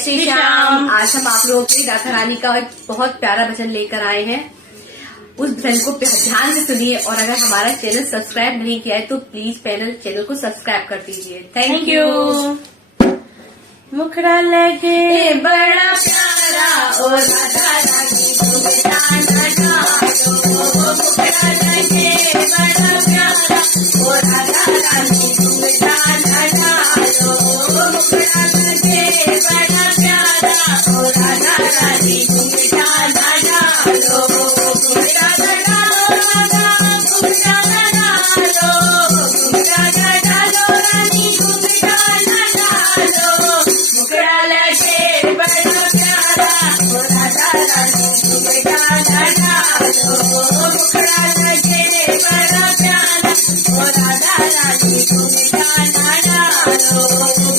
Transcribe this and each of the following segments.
श्री श्याम। आज हम आप लोगों के लिए राधा रानी का एक बहुत प्यारा भजन लेकर आए हैं। उस भजन को ध्यान से सुनिए और अगर हमारा चैनल सब्सक्राइब नहीं किया है तो प्लीज चैनल को सब्सक्राइब कर दीजिए। Thank you. मुखड़ा लगे बड़ा प्यारा और राधा रानी को बिताना चाहो, मुखड़ा लगे बड़ा प्यारा और राधा रानी को बिताना चाहो, मुखड़ा लगे बड़ा प्यारा और राधा रानी को बिताना चाहो, मुखड़ा लगा राधा मुखड़ा लगा लो, मुखड़ा लगा लो रानी को बिताना चाहो, मुखड़ा लगे बड़ा प्यारा और राधा रानी को बिताना चाहो, मुखड़ा लगे बड़ा प्यारा और राधा रानी को बिताना चाहो,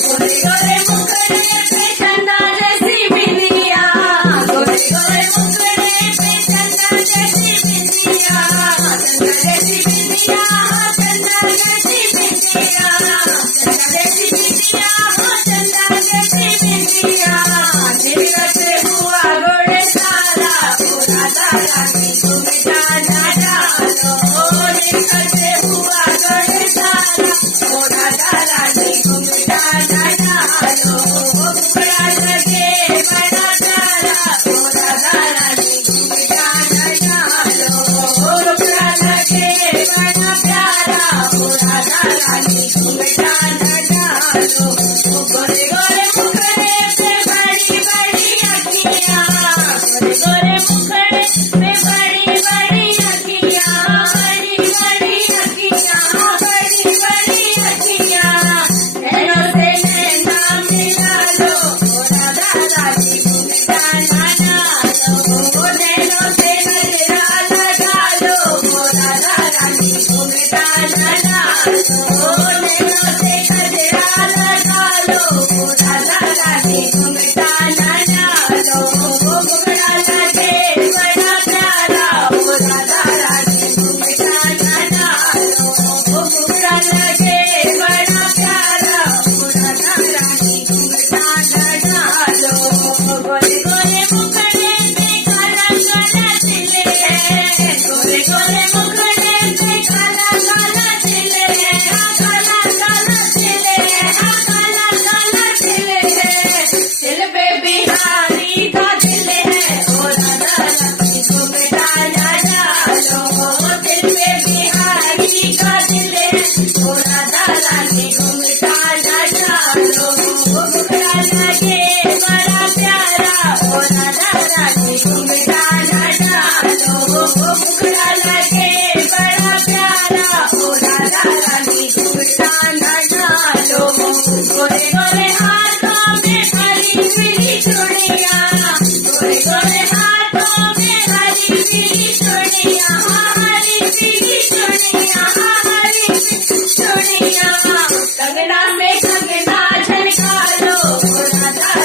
गोरे गोरे मुखड़े पे चंदा जैसी बिंदिया, गोरे गोरे मुखड़े पे चंदा जैसी बिंदिया, चंदा जैसी बिंदिया, चंदा जैसी बिंदिया, चंदा जैसी बिंदिया, चंदा जैसी बिंदिया, निकलते हुआ गोरे सारा ओ राधा रानी को बिताना चाहो, निकलते हुआ गोरे सारा ओ राधा रानी को बिताना चाहो, मुखड़ा लगे बड़ा प्यारा ओ राधा रानी को बिताना चाहो, मुखड़ा लगे बड़ा प्यारा ओ राधा रानी को बिताना चाहो, गोरे गोरे मुखड़े पे बड़ी बड़ी अखियाँ, गोरे गोरे मुखड़े पे बड़ी बड़ी अखियाँ, बड़ी बड़ी अखियाँ, बड़ी बड़ी अखियाँ, नैनों से नैना मिला लो ओ राधा रानी को बिताना चाहो, नैनों से गजरा लगा लो ओ राधा रानी को बिताना चाहो, नैनों से गजरा लगा लो ओ राधा रानी को बिताना चाहो, मुखड़ा लगे बड़ा प्यारा ओ राधा रानी को बिताना चाहो, मुखड़ा लगे बड़ा प्यारा ओ राधा रानी को बिताना चाहो, गोरे गोरे मुखड़े पे काला काला तिल है, गोरे गोरे मुखड़े पे काला काला तिल है, काला काला तिल है, काला काला तिल है, तिल पे बिहारी का दिल है ओ राधा रानी को बिताना चाहो, दिल पे बिहारी का दिल है ओ राधा रानी को बिताना चाहो, मुखड़ा लगे बड़ा प्यारा ओ राधा रानी को बिताना चाहो, मुखड़ा लगे बड़ा प्यारा ओ राधा रानी को बिताना चाहो, गोरे गोरे हाथों में हरी पीली चूड़ियाँ, गोरे गोरे हाथों में हरी पीली चूड़ियाँ, हरी पीली चूड़ियाँ, हरी पीली चूड़ियाँ, कंगना में कंगना झनका लो ओ राधा